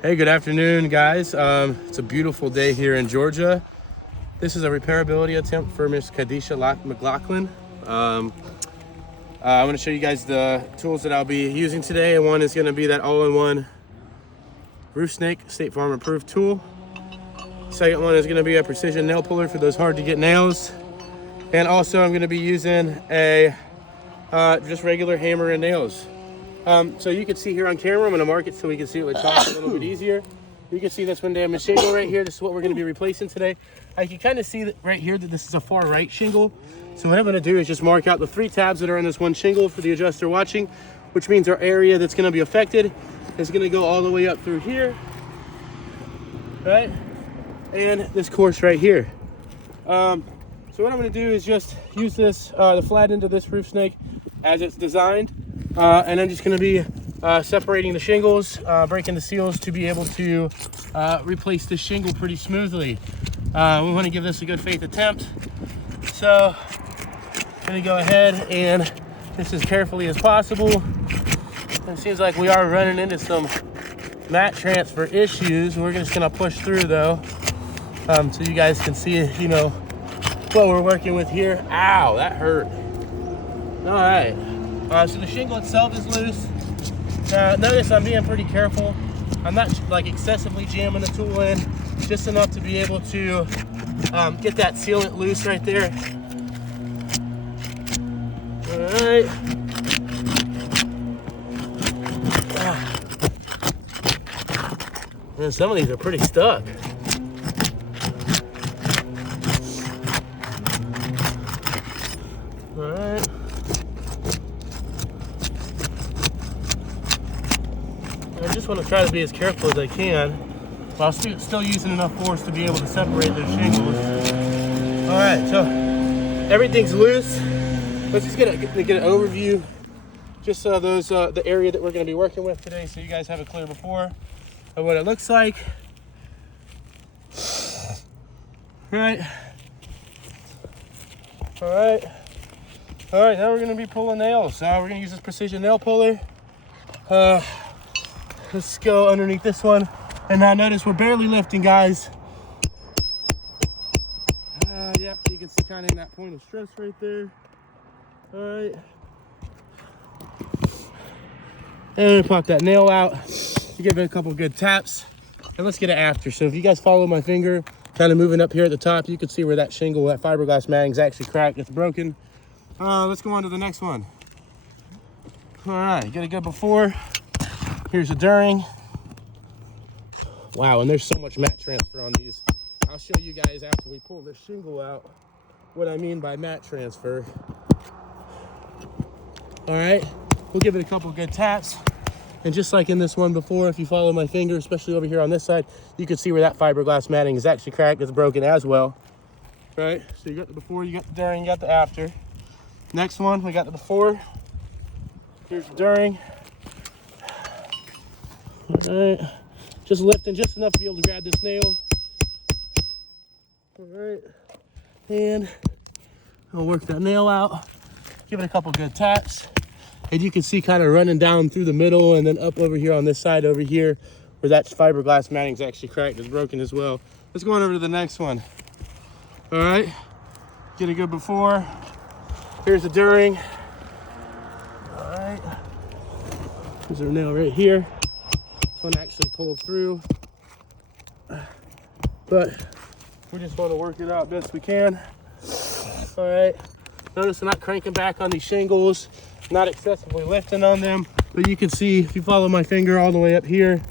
Hey, good afternoon, guys. It's a beautiful day here in Georgia. This is a repairability attempt for Miss McLachlan. I'm going to show you guys the tools that I'll be using today. One is going to be that all-in-one roof snake State Farm approved tool. Second one is going to be a precision nail puller for those hard to get nails. And also I'm going to be using a just regular hammer and nails. So you can see here on camera, I'm going to mark it so we can see it with chalk a little bit easier. You can see this one damaged shingle right here. This is what we're going to be replacing today. I can kind of see that right here that this is a far right shingle. So what I'm going to do is just mark out the 3 tabs that are on this one shingle for the adjuster watching, which means our area that's going to be affected is going to go all the way up through here, right? And this course right here. So what I'm going to do is just use this, the flat end of this roof snake as it's designed. And I'm just going to be separating the shingles, breaking the seals to be able to replace this shingle pretty smoothly. We want to give this a good faith attempt. So I'm going to go ahead and just as carefully as possible. It seems like we are running into some mat transfer issues. We're just going to push through though, so you guys can see, you know, what we're working with here. Ow, that hurt. All right. So the shingle itself is loose. Notice I'm being pretty careful. I'm not like excessively jamming the tool in, just enough to be able to get that sealant loose right there. All right. And some of these are pretty stuck. All right. I just want to try to be as careful as I can while still using enough force to be able to separate those shingles. All right, so everything's loose. Let's just get an overview, just the area that we're going to be working with today, so you guys have a clear before of what it looks like. Right. All right. All right. Now we're going to be pulling nails. We're going to use this precision nail puller. Let's go underneath this one. And now notice we're barely lifting, guys. Yep, you can see kind of in that point of stress right there. All right. And pop that nail out. You give it a couple good taps. And let's get it after. So if you guys follow my finger, kind of moving up here at the top, you can see where that shingle, that fiberglass matting is actually cracked. It's broken. Let's go on to the next one. All right, get a good before. Here's a during. Wow, and there's so much mat transfer on these. I'll show you guys after we pull this shingle out what I mean by mat transfer. All right, we'll give it a couple good taps. And just like in this one before, if you follow my finger, especially over here on this side, you can see where that fiberglass matting is actually cracked. It's broken as well. All right, so you got the before, you got the during, you got the after. Next one, we got the before. Here's the during. All right, just lifting just enough to be able to grab this nail. All right, and I'll work that nail out. Give it a couple good taps. And you can see kind of running down through the middle and then up over here on this side over here where that fiberglass matting is actually cracked. It's broken as well. Let's go on over to the next one. All right, get a good before. Here's the during. All right, there's our nail right here. This one actually pulled through, but we just want to work it out best we can. All right, notice I'm not cranking back on these shingles, not excessively lifting on them, but you can see if you follow my finger all the way up here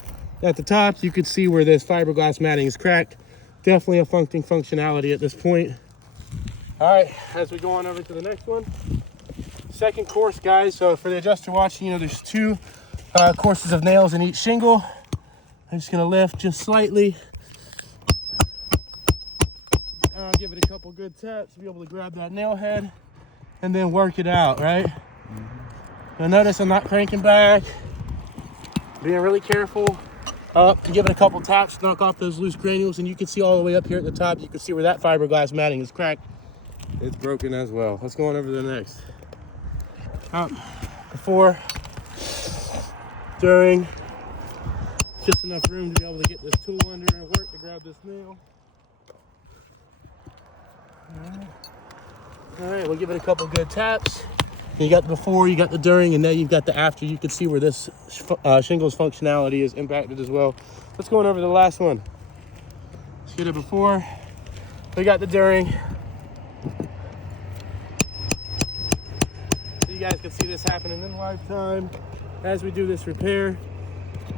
at the top, you can see where this fiberglass matting is cracked. Definitely a functionality at this point. All right, as we go on over to the next one, second course, guys. So for the adjuster watching, you know, there's 2 courses of nails in each shingle. I'm just gonna lift just slightly. I'll give it a couple good taps to be able to grab that nail head and then work it out, right? Now notice I'm not cranking back, being really careful. Give it a couple taps, knock off those loose granules, and you can see all the way up here at the top, you can see where that fiberglass matting is cracked. It's broken as well. Let's go on over to the next. Before, during, just enough room to be able to get this tool under and work to grab this nail. All right, we'll give it a couple good taps. You got the before, you got the during, and now you've got the after. You can see where this shingles functionality is impacted as well. Let's go on over to the last one. Let's get it before. We got the during. So you guys can see this happening in lifetime as we do this repair.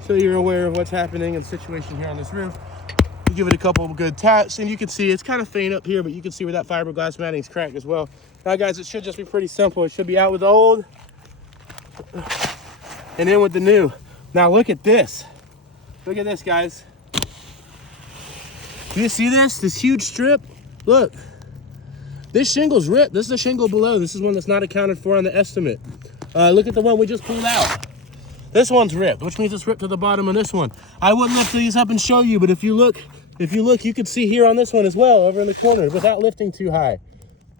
So you're aware of what's happening in the situation here on this roof. You give it a couple of good taps, and you can see it's kind of faint up here, but you can see where that fiberglass matting is cracked as well. Now, guys, it should just be pretty simple. It should be out with the old and in with the new. Now, look at this. Look at this, guys. Do you see this? This huge strip? Look. This shingle's ripped. This is a shingle below. This is one that's not accounted for on the estimate. Look at the one we just pulled out. This one's ripped, which means it's ripped to the bottom of this one. I wouldn't lift these up and show you, but if you look, you can see here on this one as well, over in the corner, without lifting too high.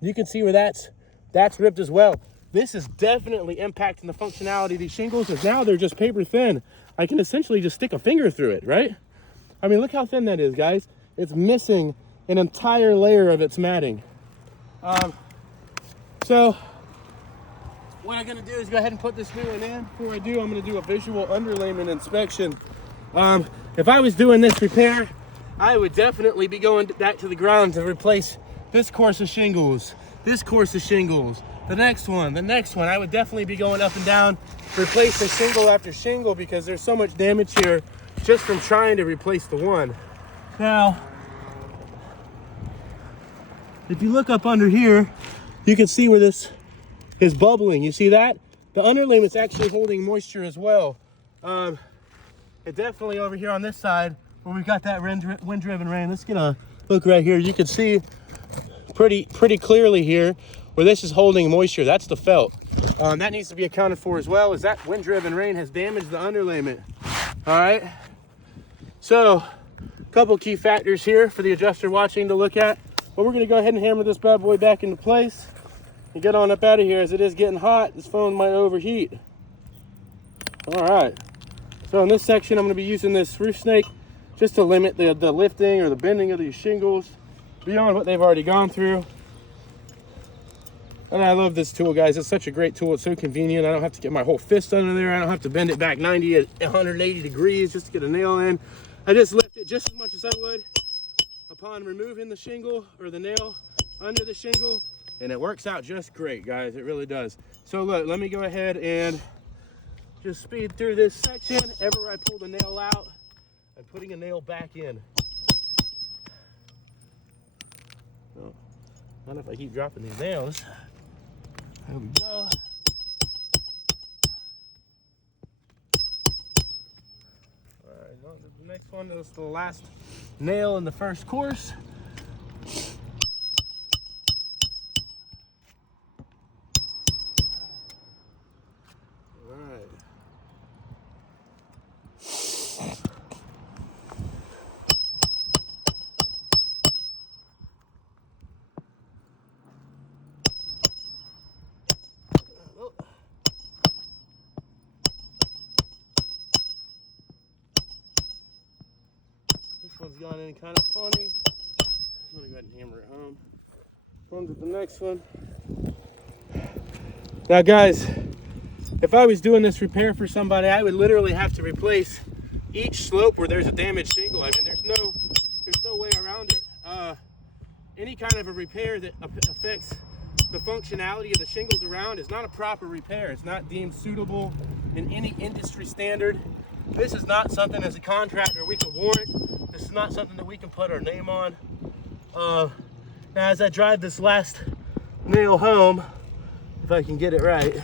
You can see where that's ripped as well. This is definitely impacting the functionality of these shingles, as now they're just paper thin. I can essentially just stick a finger through it, right? I mean, look how thin that is, guys. It's missing an entire layer of its matting. So what I'm gonna do is go ahead and put this new one in. Before I do, I'm gonna do a visual underlayment inspection. If I was doing this repair, I would definitely be going back to the ground to replace this course of shingles, this course of shingles, the next one. I would definitely be going up and down, replacing shingle after shingle, because there's so much damage here just from trying to replace the one. Now, if you look up under here, you can see where this is bubbling. You see that? The underlayment's actually holding moisture as well. It definitely over here on this side, where we've got that wind-driven rain. Let's get a look right here. You can see pretty clearly here where this is holding moisture. That's the felt. That needs to be accounted for as well, as that wind-driven rain has damaged the underlayment. All right. So, a couple key factors here for the adjuster watching to look at. But we're going to go ahead and hammer this bad boy back into place and get on up out of here, as it is getting hot. This phone might overheat. All right. So in this section, I'm going to be using this roof snake just to limit the lifting or the bending of these shingles beyond what they've already gone through. And I love this tool, guys. It's such a great tool. It's so convenient. I don't have to get my whole fist under there. I don't have to bend it back 90 to 180 degrees just to get a nail in. I just lift it just as much as I would upon removing the shingle or the nail under the shingle, and it works out just great, guys. It really does. So look, let me go ahead and just speed through this section. Ever I pull the nail out, I'm putting a nail back in. Oh, not if I keep dropping these nails. There we go. All right, on to the next one. This is the last nail in the first course. All right. This one's gone in kind of funny. I'm gonna go ahead and hammer it home. On to the next one. Now, guys, if I was doing this repair for somebody, I would literally have to replace each slope where there's a damaged shingle. I mean, there's no way around it. Any kind of a repair that affects the functionality of the shingles around is not a proper repair. It's not deemed suitable in any industry standard. This is not something as a contractor we can warrant. This is not something that we can put our name on. Now, as I drive this last nail home, if I can get it right.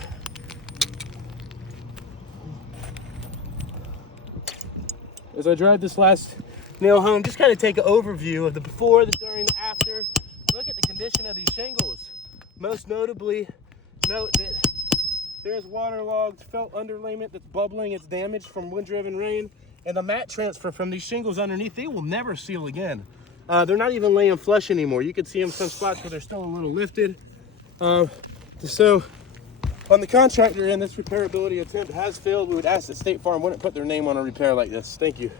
As I drive this last nail home, just kind of take an overview of the before, the during, the after. Look at the condition of these shingles. Most notably, note that there's waterlogged felt underlayment that's bubbling. It's damaged from wind-driven rain. And the mat transfer from these shingles underneath, they will never seal again. They're not even laying flush anymore. You can see them some spots where they're still a little lifted. So On the contractor end, this repairability attempt has failed. We would ask that State Farm wouldn't put their name on a repair like this. Thank you.